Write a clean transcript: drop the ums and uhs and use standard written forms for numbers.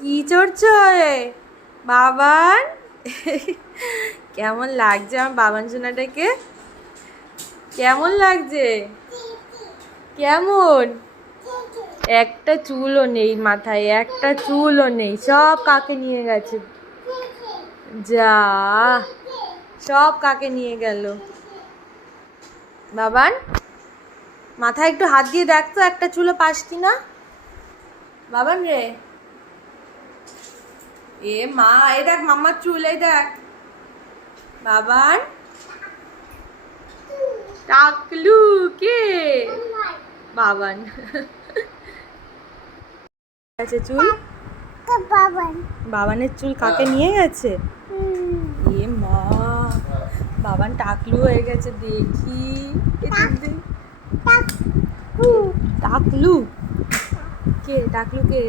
কি চড়ছো বাবান? কেমন লাগছে আমার বাবান সোনাটাকে? কেমন লাগছে? কেমন? একটা চুলও নেই মাথায়, একটা চুলও নেই, সব কাকে নিয়ে গেছে। যা, সব কাকে নিয়ে গেল। বাবান মাথায় একটু হাত দিয়ে দেখ তো একটা চুলও পাস কিনা। বাবান রে, এ মা, এই দেখ মামার চুল, এই দেখ। বাবান টাকলু কে? বাবান আছে চুল। বাবানের চুল কাকে নিয়ে গেছে? এ মা, বাবান টাকলু হয়ে গেছে দেখি। টাকলু কে? টাকলু কে?